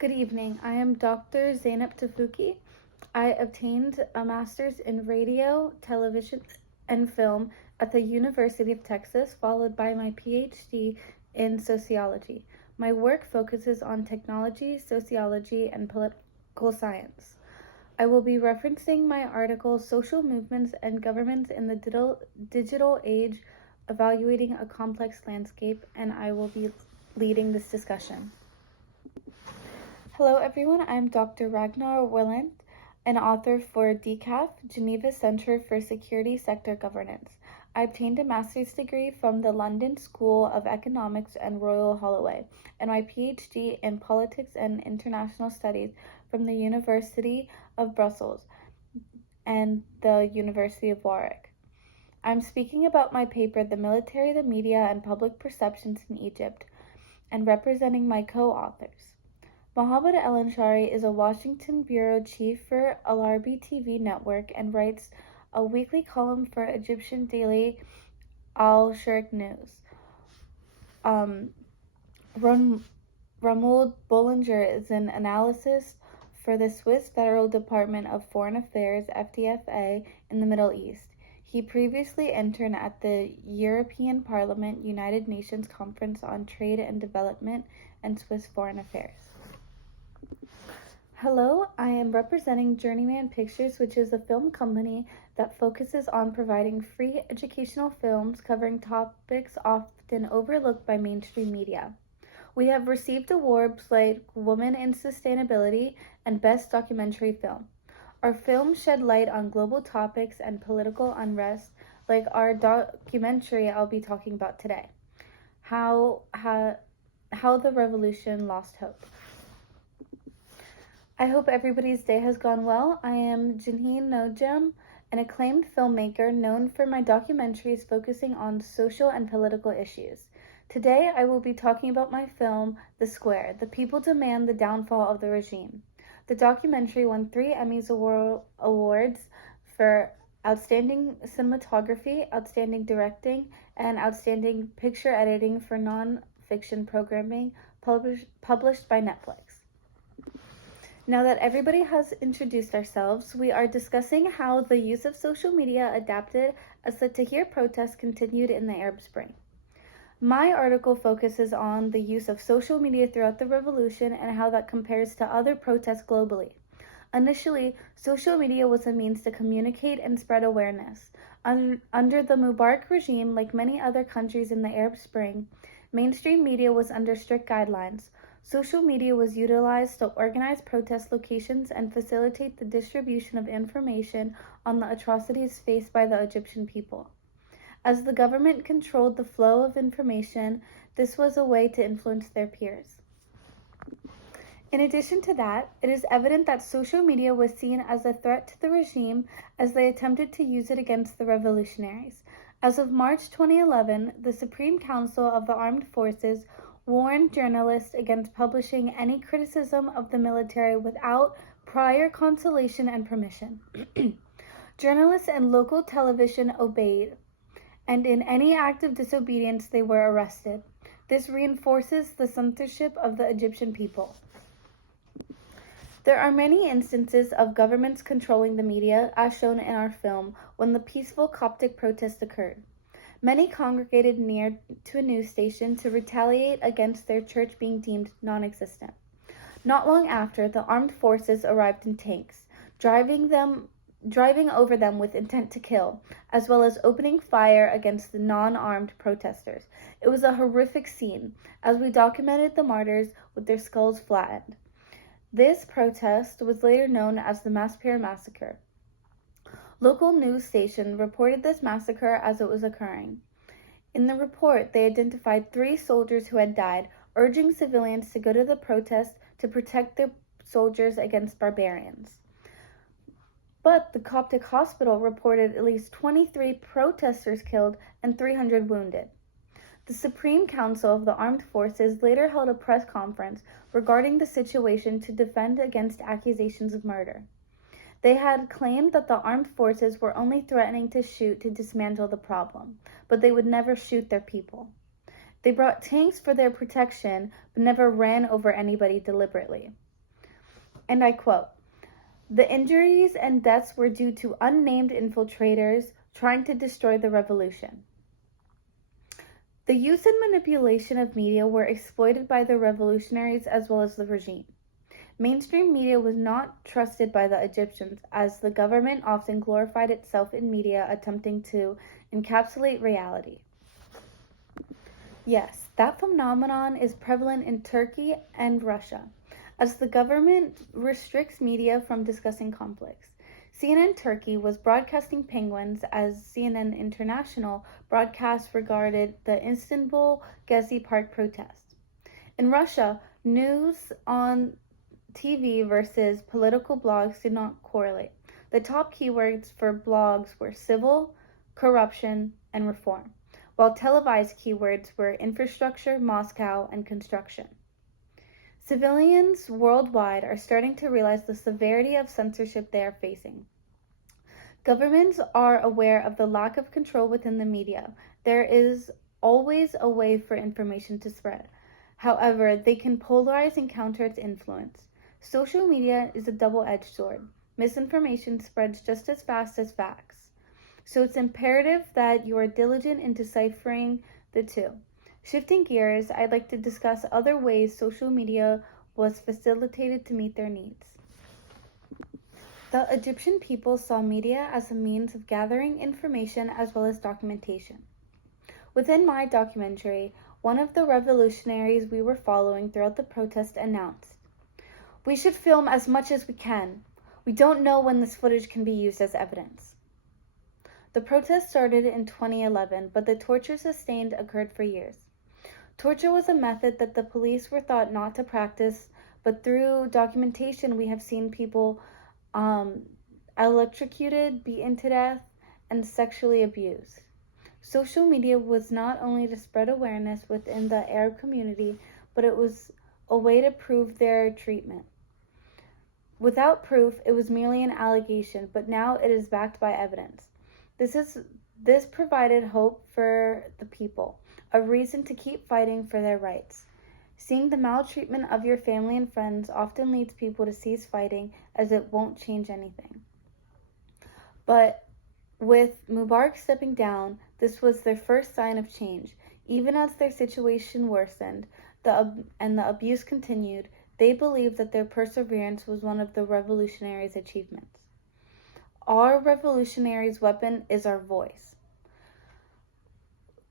Good evening. I am Dr. Zainab Tafuki. I obtained a master's in radio, television, and film at the University of Texas, followed by my PhD in sociology. My work focuses on technology, sociology, and political science. I will be referencing my article, Social Movements and Governments in the Digital Age, Evaluating a Complex Landscape, and I will be leading this discussion. Hello, everyone. I'm Dr. Ragnar Willand, an author for DCAF, Geneva Center for Security Sector Governance. I obtained a master's degree from the London School of Economics and Royal Holloway, and my PhD in Politics and International Studies from the University of Brussels and the University of Warwick. I'm speaking about my paper, The Military, the Media, and Public Perceptions in Egypt, and representing my co-authors. Mohammed El-Anshari is a Washington bureau chief for Al-Arabi TV network and writes a weekly column for Egyptian daily Al-Sharq News. Ramoud Bollinger is an analyst for the Swiss Federal Department of Foreign Affairs (FDFA) in the Middle East. He previously interned at the European Parliament United Nations Conference on Trade and Development and Swiss Foreign Affairs. Hello, I am representing Journeyman Pictures, which is a film company that focuses on providing free educational films covering topics often overlooked by mainstream media. We have received awards like Women in Sustainability and Best Documentary Film. Our films shed light on global topics and political unrest, like our documentary I'll be talking about today, How the Revolution Lost Hope. I hope everybody's day has gone well. I am Janheen Nojam, an acclaimed filmmaker known for my documentaries focusing on social and political issues. Today, I will be talking about my film, The Square, The People Demand the Downfall of the Regime. The documentary won 3 Emmys Awards for Outstanding Cinematography, Outstanding Directing, and Outstanding Picture Editing for non-fiction programming published by Netflix. Now that everybody has introduced ourselves, we are discussing how the use of social media adapted as the Tahrir protests continued in the Arab Spring. My article focuses on the use of social media throughout the revolution and how that compares to other protests globally. Initially, social media was a means to communicate and spread awareness. Under the Mubarak regime, like many other countries in the Arab Spring, mainstream media was under strict guidelines. Social media was utilized to organize protest locations and facilitate the distribution of information on the atrocities faced by the Egyptian people. As the government controlled the flow of information, this was a way to influence their peers. In addition to that, it is evident that social media was seen as a threat to the regime as they attempted to use it against the revolutionaries. As of March 2011, the Supreme Council of the Armed Forces warned journalists against publishing any criticism of the military without prior consultation and permission. Journalists and local television obeyed, and in any act of disobedience they were arrested. This reinforces the censorship of the Egyptian people. There are many instances of governments controlling the media, as shown in our film, when the peaceful Coptic protest occurred. Many congregated near to a news station to retaliate against their church being deemed non-existent. Not long after, the armed forces arrived in tanks, driving over them with intent to kill, as well as opening fire against the non-armed protesters. It was a horrific scene, as we documented the martyrs with their skulls flattened. This protest was later known as the Masper Massacre. Local news station reported this massacre as it was occurring. In the report, they identified 3 soldiers who had died, urging civilians to go to the protest to protect the soldiers against barbarians. But the Coptic hospital reported at least 23 protesters killed and 300 wounded. The Supreme Council of the Armed Forces later held a press conference regarding the situation to defend against accusations of murder. They had claimed that the armed forces were only threatening to shoot to dismantle the problem, but they would never shoot their people. They brought tanks for their protection, but never ran over anybody deliberately. And I quote, "The injuries and deaths were due to unnamed infiltrators trying to destroy the revolution." The use and manipulation of media were exploited by the revolutionaries as well as the regime. Mainstream media was not trusted by the Egyptians, as the government often glorified itself in media attempting to encapsulate reality. Yes, that phenomenon is prevalent in Turkey and Russia, as the government restricts media from discussing conflicts. CNN Turkey was broadcasting penguins as CNN International broadcast regarded the Istanbul Gezi Park protest. In Russia, news on TV versus political blogs did not correlate. The top keywords for blogs were civil, corruption, and reform, while televised keywords were infrastructure, Moscow, and construction. Civilians worldwide are starting to realize the severity of censorship they are facing. Governments are aware of the lack of control within the media. There is always a way for information to spread. However, they can polarize and counter its influence. Social media is a double-edged sword. Misinformation spreads just as fast as facts. So it's imperative that you are diligent in deciphering the two. Shifting gears, I'd like to discuss other ways social media was facilitated to meet their needs. The Egyptian people saw media as a means of gathering information as well as documentation. Within my documentary, one of the revolutionaries we were following throughout the protest announced, "We should film as much as we can. We don't know when this footage can be used as evidence." The protest started in 2011, but the torture sustained occurred for years. Torture was a method that the police were thought not to practice, but through documentation we have seen people electrocuted, beaten to death, and sexually abused. Social media was not only to spread awareness within the Arab community, but it was a way to prove their treatment. Without proof, it was merely an allegation, but now it is backed by evidence. This provided hope for the people, a reason to keep fighting for their rights. Seeing the maltreatment of your family and friends often leads people to cease fighting, as it won't change anything. But with Mubarak stepping down, this was their first sign of change. Even as their situation worsened and the abuse continued, they believed that their perseverance was one of the revolutionaries' achievements. Our revolutionaries' weapon is our voice.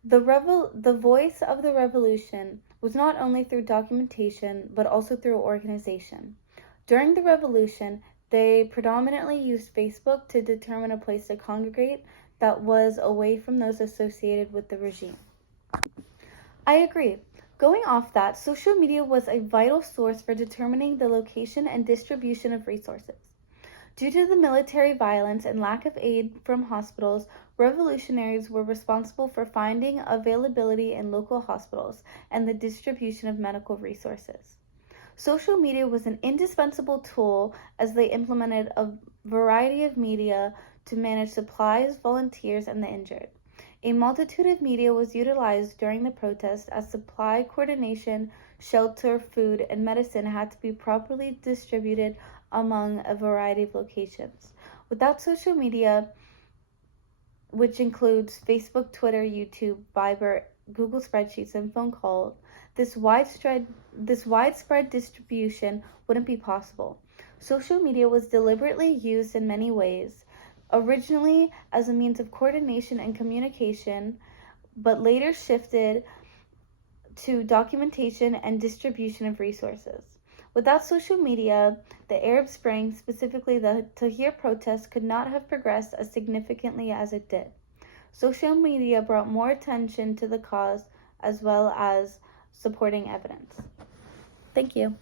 The voice of the revolution was not only through documentation, but also through organization. During the revolution, they predominantly used Facebook to determine a place to congregate that was away from those associated with the regime. I agree. Going off that, social media was a vital source for determining the location and distribution of resources. Due to the military violence and lack of aid from hospitals, revolutionaries were responsible for finding availability in local hospitals and the distribution of medical resources. Social media was an indispensable tool as they implemented a variety of media to manage supplies, volunteers, and the injured. A multitude of media was utilized during the protest as supply coordination, shelter, food, and medicine had to be properly distributed among a variety of locations. Without social media, which includes Facebook, Twitter, YouTube, Viber, Google Spreadsheets, and phone calls, this widespread distribution wouldn't be possible. Social media was deliberately used in many ways, originally as a means of coordination and communication, but later shifted to documentation and distribution of resources. Without social media, the Arab Spring, specifically the Tahrir protests, could not have progressed as significantly as it did. Social media brought more attention to the cause as well as supporting evidence. Thank you.